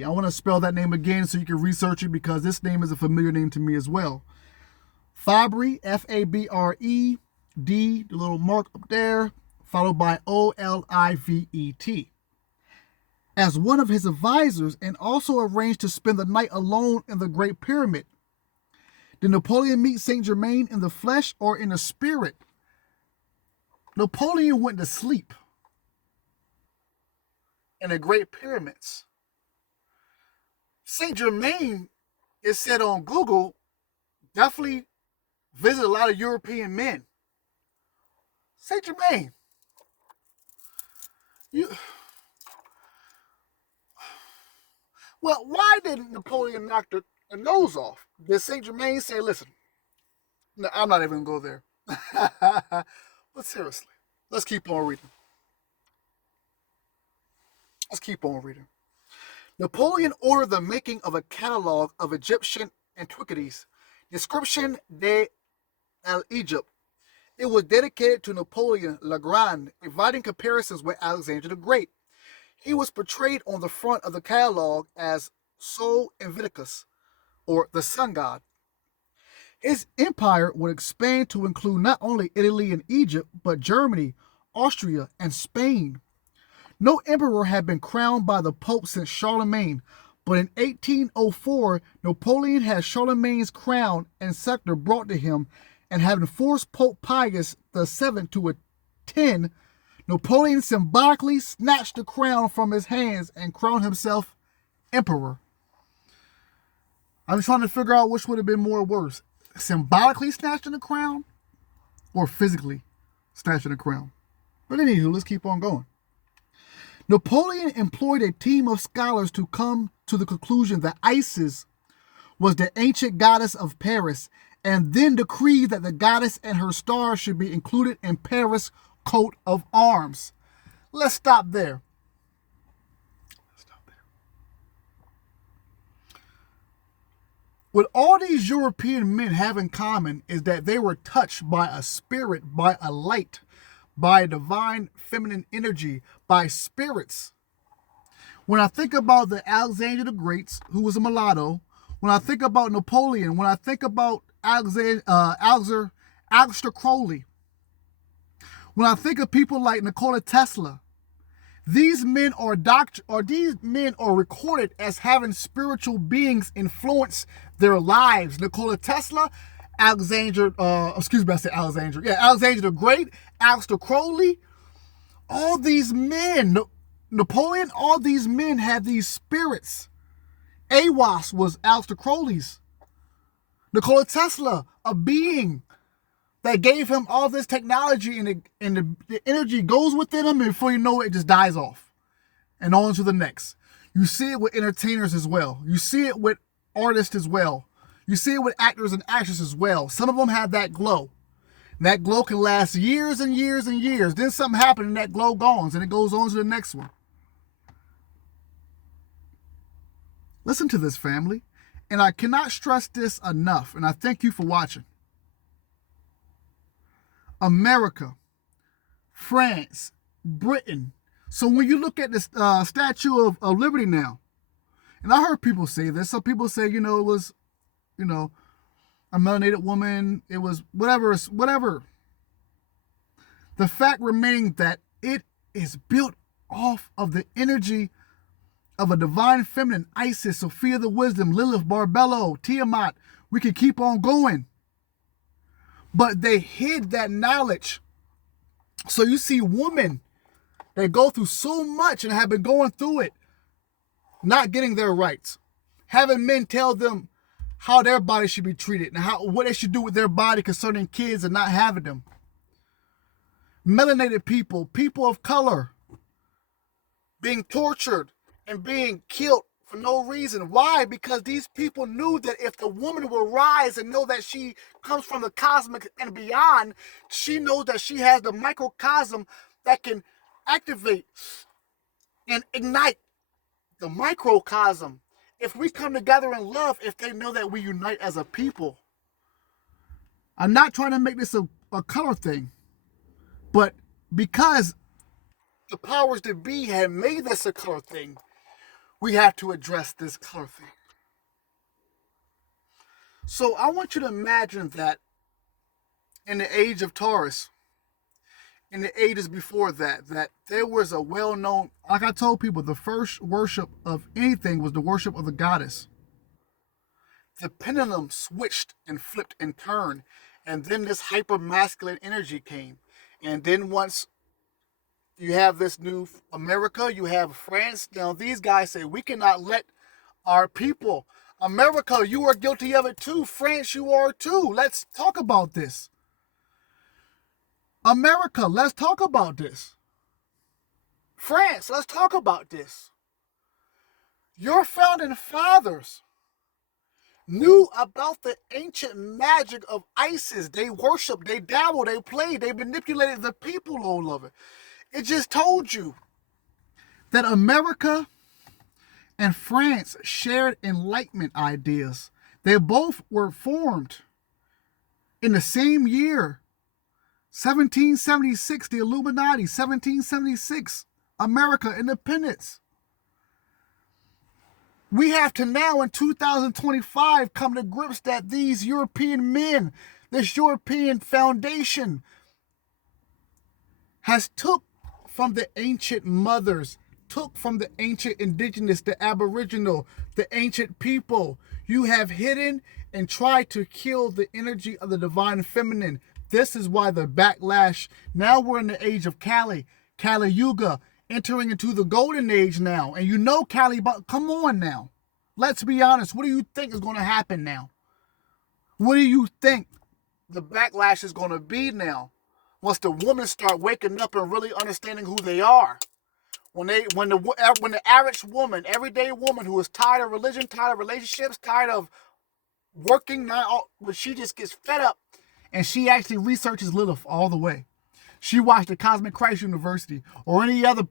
want to spell that name again so you can research it because this name is a familiar name to me as well. Fabre, Fabred, the little mark up there, followed by Olivet. As one of his advisors and also arranged to spend the night alone in the Great Pyramid. Did Napoleon meet Saint Germain in the flesh or in the spirit? Napoleon went to sleep in the Great Pyramids. Saint Germain is said on Google definitely visited a lot of European men. Saint Germain, well, why did Napoleon knock the nose off? Did Saint Germain say, listen, no, I'm not even going to go there. But seriously, let's keep on reading. Napoleon ordered the making of a catalog of Egyptian antiquities, Description de l'Egypte. It was dedicated to Napoleon le Grand, inviting comparisons with Alexander the Great. He was portrayed on the front of the catalog as Sol Invictus, or the sun god. His empire would expand to include not only Italy and Egypt, but Germany, Austria, and Spain. No emperor had been crowned by the Pope since Charlemagne, but in 1804, Napoleon had Charlemagne's crown and scepter brought to him, and having forced Pope Pius VII to attend, Napoleon symbolically snatched the crown from his hands and crowned himself emperor. I'm trying to figure out which would have been more worse. Symbolically snatching the crown or physically snatching the crown. But anywho, let's keep on going. Napoleon employed a team of scholars to come to the conclusion that Isis was the ancient goddess of Paris and then decreed that the goddess and her star should be included in Paris' coat of arms. Let's stop there. What all these European men have in common is that they were touched by a spirit, by a light, by divine feminine energy, by spirits. When I think about the Alexander the Great, who was a mulatto, when I think about Napoleon, when I think about Aleister Crowley, when I think of people like Nikola Tesla, these men are recorded as having spiritual beings influence their lives. Nikola Tesla, Alexander the Great, Aleister Crowley, all these men, Napoleon, all these men had these spirits. AWAS was Aleister Crowley's. Nikola Tesla, a being that gave him all this technology, and the energy goes within him, and before you know it just dies off. And on to the next. You see it with entertainers as well. You see it with artists as well. You see it with actors and actresses as well. Some of them have that glow. And that glow can last years and years and years. Then something happens and that glow goes, and it goes on to the next one. Listen to this, family. And I cannot stress this enough, and I thank you for watching. America, France, Britain. So when you look at this Statue of Liberty now, and I heard people say this. Some people say, it was, a melanated woman. It was whatever. The fact remaining that it is built off of the energy of a divine feminine, Isis, Sophia the Wisdom, Lilith, Barbello, Tiamat. We can keep on going. But they hid that knowledge. So you see women that go through so much and have been going through it, not getting their rights, having men tell them how their body should be treated and what they should do with their body concerning kids and not having them. Melanated people, people of color, being tortured and being killed for no reason. Why? Because these people knew that if the woman will rise and know that she comes from the cosmic and beyond, she knows that she has the microcosm that can activate and ignite the microcosm. If we come together in love, if they know that we unite as a people. I'm not trying to make this a color thing, but because the powers that be have made this a color thing, we have to address this color thing. So I want you to imagine that in the age of Taurus, in the ages before that there was a well-known, like I told people, the first worship of anything was the worship of the goddess. The pendulum switched and flipped and turned, and then this hyper-masculine energy came. And then once you have this new America, you have France. Now these guys say, we cannot let our people, America, you are guilty of it too. France, you are too. Let's talk about this. America, let's talk about this. France, let's talk about this. Your founding fathers knew about the ancient magic of Isis. They worshiped, they dabbled, they played, they manipulated the people, all of it. It just told you that America and France shared Enlightenment ideas. They both were formed in the same year. 1776, the Illuminati. 1776, America independence. We have to now in 2025 come to grips that these European men, this European foundation has took from the ancient mothers, took from the ancient indigenous, the aboriginal, the ancient people. You have hidden and tried to kill the energy of the divine feminine. This is why the backlash. Now we're in the age of Kali Yuga, entering into the golden age now. And you know Kali, but come on now. Let's be honest. What do you think is going to happen now? What do you think the backlash is going to be now? Once the women start waking up and really understanding who they are. When the average woman, everyday woman who is tired of religion, tired of relationships, tired of working now, but she just gets fed up, and she actually researches Lilith all the way. She watched the Cosmic Christ University or any other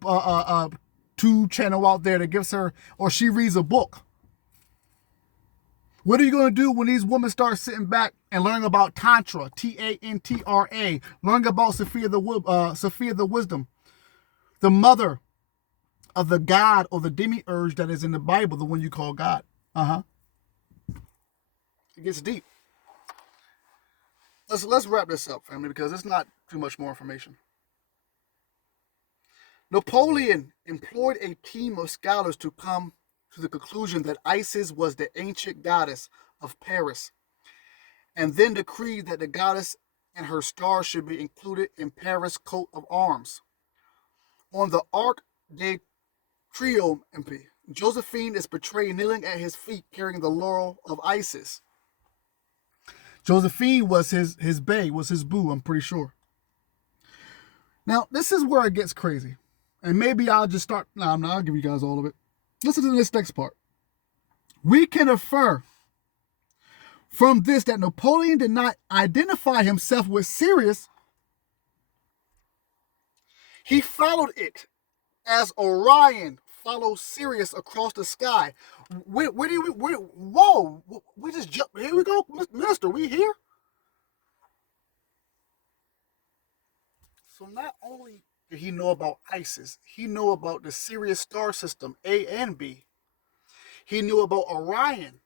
tube channel out there that gives her, or she reads a book. What are you going to do when these women start sitting back and learning about Tantra, Tantra, learning about Sophia the Wisdom, the mother of the God or the demiurge that is in the Bible, the one you call God? It gets deep. Let's wrap this up, family, because it's not too much more information. Napoleon employed a team of scholars to come to the conclusion that Isis was the ancient goddess of Paris, and then decreed that the goddess and her star should be included in Paris' coat of arms. On the Arc de Triomphe, Josephine is portrayed kneeling at his feet carrying the laurel of Isis. Josephine was his bae, was his boo, I'm pretty sure. Now, this is where it gets crazy. And maybe I'll just start. No, I'll give you guys all of it. Listen to this next part. We can infer from this that Napoleon did not identify himself with Sirius. He followed it as Orion follows Sirius across the sky. Whoa, we just jumped. Here we go, Minister, we here? So not only did he know about Isis, he knew about the Sirius star system, A and B. He knew about Orion.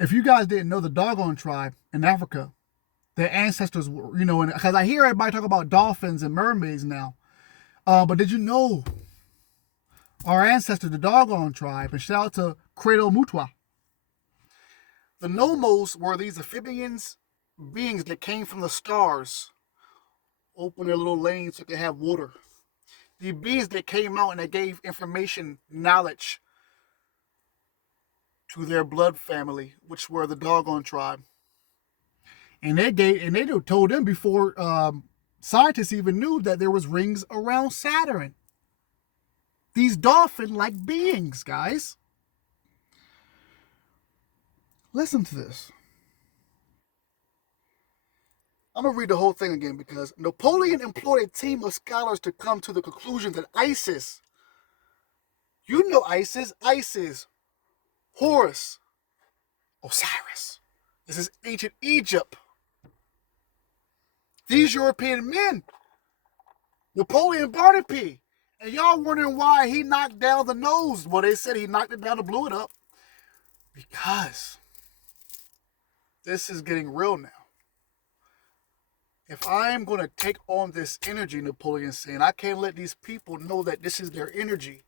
If you guys didn't know, the Dogon tribe in Africa, their ancestors were, because I hear everybody talk about dolphins and mermaids now. But did you know our ancestors, the Dogon tribe, and shout out to Credo Mutwa. The Nomos were these amphibians, beings that came from the stars, open their little lanes so they could have water. The beings that came out and they gave information, knowledge to their blood family, which were the Dogon tribe. And they told them before scientists even knew that there was rings around Saturn. These dolphin-like beings, guys. Listen to this. I'm going to read the whole thing again because Napoleon employed a team of scholars to come to the conclusion that Isis, you know Isis, Horus, Osiris. This is ancient Egypt. These European men, Napoleon Bonaparte, and y'all wondering why he knocked down the nose. Well, they said he knocked it down and blew it up. Because this is getting real now. If I am going to take on this energy, Napoleon's saying, I can't let these people know that this is their energy.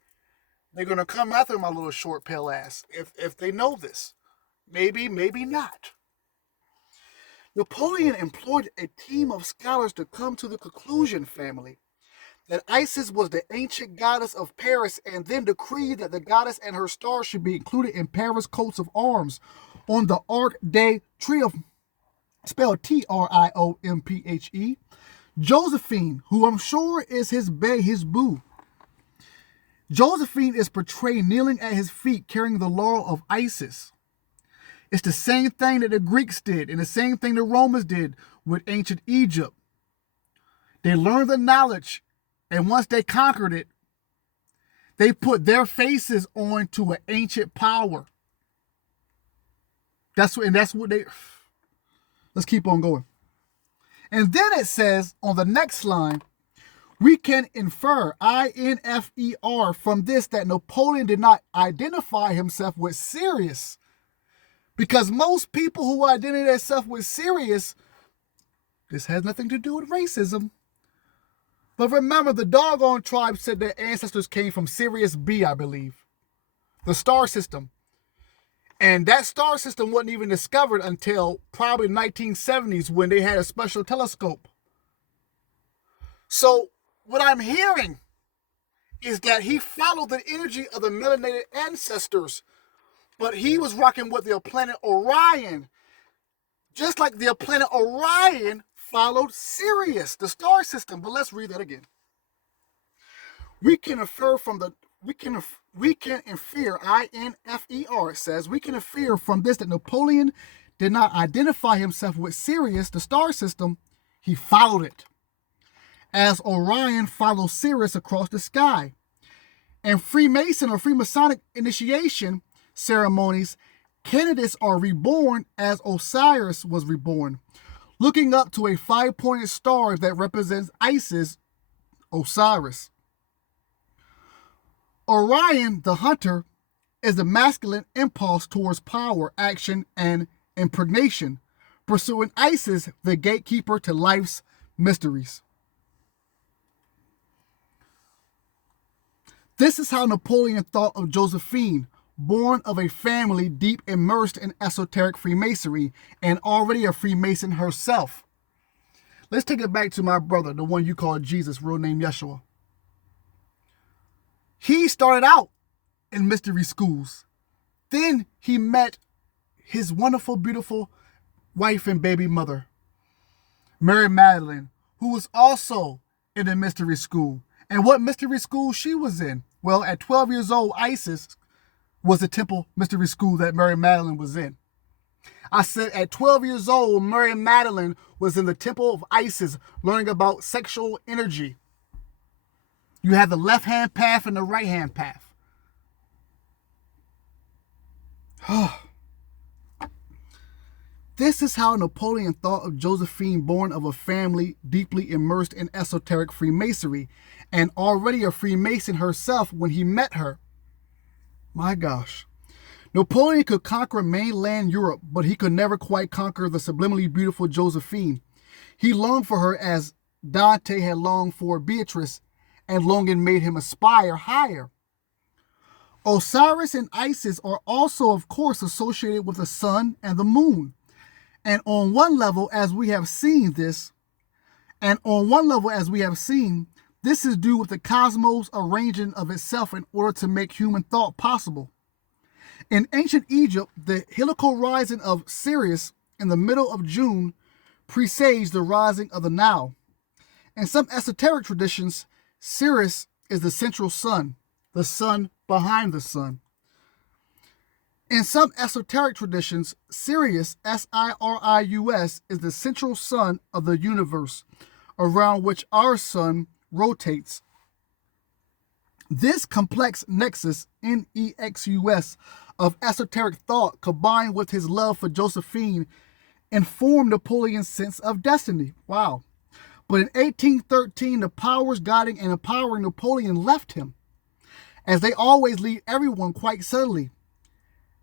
They're going to come after my little short pale ass if they know this. Maybe, maybe not. Napoleon employed a team of scholars to come to the conclusion, family, that Isis was the ancient goddess of Paris, and then decreed that the goddess and her star should be included in Paris' coats of arms on the Arc de Triomphe, spelled Triomphe. Josephine, who I'm sure is his bae, his boo. Josephine is portrayed kneeling at his feet carrying the laurel of Isis. It's the same thing that the Greeks did and the same thing the Romans did with ancient Egypt. They learned the knowledge, and once they conquered it, they put their faces onto an ancient power. That's what they... Let's keep on going. And then it says on the next line, we can infer, I-N-F-E-R, from this that Napoleon did not identify himself with Sirius. Because most people who identify themselves with Sirius, this has nothing to do with racism. But remember, the Dogon tribe said their ancestors came from Sirius B, I believe. The star system. And that star system wasn't even discovered until probably the 1970s when they had a special telescope. So what I'm hearing is that he followed the energy of the melanated ancestors, but he was rocking with the planet Orion, just like the planet Orion followed Sirius, the star system. But let's read that again. We can infer from we can infer, INFER, it says, we can infer from this that Napoleon did not identify himself with Sirius, the star system. He followed it, as Orion follows Sirius across the sky. In Freemason or Freemasonic initiation ceremonies, candidates are reborn as Osiris was reborn, looking up to a 5-pointed star that represents Isis, Osiris. Orion, the hunter, is the masculine impulse towards power, action, and impregnation, pursuing Isis, the gatekeeper to life's mysteries. This is how Napoleon thought of Josephine, born of a family deep immersed in esoteric Freemasonry and already a Freemason herself. Let's take it back to my brother, the one you call Jesus, real name Yeshua. He started out in mystery schools. Then he met his wonderful, beautiful wife and baby mother, Mary Magdalene, who was also in a mystery school. And what mystery school she was in? Well, at 12 years old, Isis was the temple mystery school that Mary Magdalene was in. I said at 12 years old, Mary Magdalene was in the temple of Isis, learning about sexual energy. You have the left-hand path and the right-hand path. This is how Napoleon thought of Josephine, born of a family deeply immersed in esoteric Freemasonry and already a Freemason herself when he met her. My gosh. Napoleon could conquer mainland Europe, but he could never quite conquer the subliminally beautiful Josephine. He longed for her as Dante had longed for Beatrice, and longing made him aspire higher. Osiris and Isis are also, of course, associated with the sun and the moon. And on one level, as we have seen, this is due with the cosmos arranging of itself in order to make human thought possible. In ancient Egypt, the heliacal rising of Sirius in the middle of June presaged the rising of the Nile. In some esoteric traditions, Sirius is the central sun, the sun behind the sun. In some esoteric traditions, Sirius, Sirius, is the central sun of the universe, around which our sun rotates. This complex nexus, NEXUS, of esoteric thought, combined with his love for Josephine, informed Napoleon's sense of destiny. Wow. But in 1813, the powers guiding and empowering Napoleon left him, as they always leave everyone quite suddenly.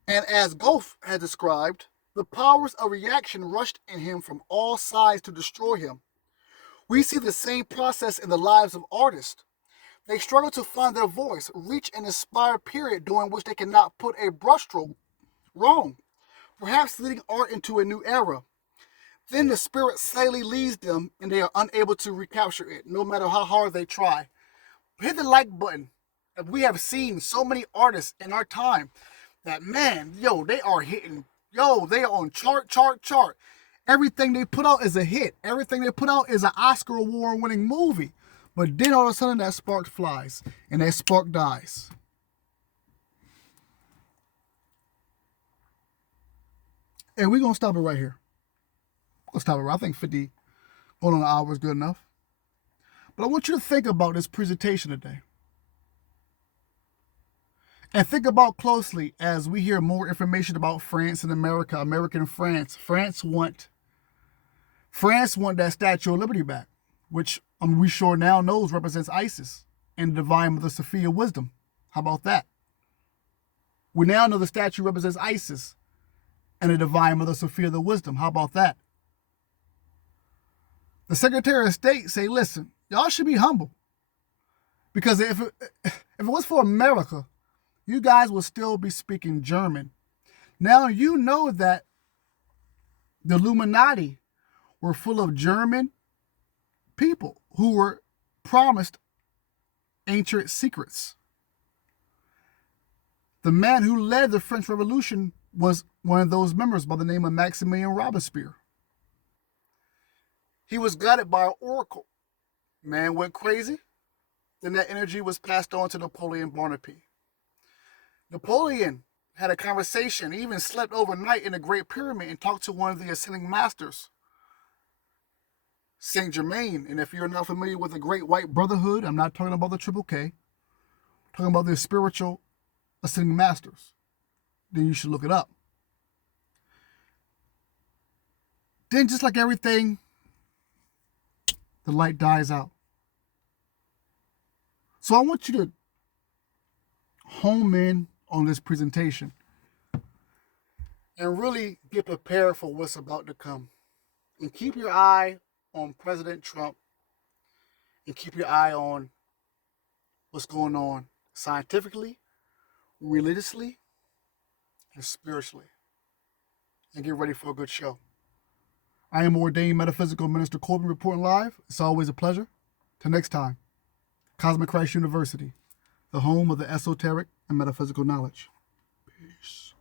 And as Goethe had described, the powers of reaction rushed in him from all sides to destroy him. We see the same process in the lives of artists. They struggle to find their voice, reach an inspired period during which they cannot put a brushstroke wrong, perhaps leading art into a new era. Then the spirit suddenly leaves them and they are unable to recapture it, no matter how hard they try. Hit the like button. We have seen so many artists in our time that, man, they are hitting, they are on chart. Everything they put out is a hit. Everything they put out is an Oscar award-winning movie. But then all of a sudden that spark flies and that spark dies. And we're going to stop it right here. We'll stop it right. I think 50 going on an hour is good enough. But I want you to think about this presentation today. And think about closely as we hear more information about France and America, American France. France want that Statue of Liberty back, which we sure now knows represents Isis and the Divine Mother Sophia Wisdom. How about that? We now know the statue represents Isis and the Divine Mother Sophia the Wisdom. How about that? The Secretary of State say, listen, y'all should be humble. Because if it was for America, you guys will still be speaking German. Now you know that the Illuminati were full of German people who were promised ancient secrets. The man who led the French Revolution was one of those members by the name of Maximilien Robespierre. He was guided by an oracle. Man went crazy. Then that energy was passed on to Napoleon Bonaparte. Napoleon had a conversation, even slept overnight in the Great Pyramid and talked to one of the ascending masters, Saint Germain. And if you're not familiar with the Great White Brotherhood, I'm not talking about the Triple K, I'm talking about the spiritual ascending masters. Then you should look it up. Then, just like everything, the light dies out. So I want you to home in on this presentation and really get prepared for what's about to come. And keep your eye on President Trump, and keep your eye on what's going on scientifically, religiously, and spiritually. And get ready for a good show. I am ordained metaphysical minister Corbin, reporting live. It's always a pleasure. Till next time, Cosmic Christ University, the home of the esoteric and metaphysical knowledge. Peace.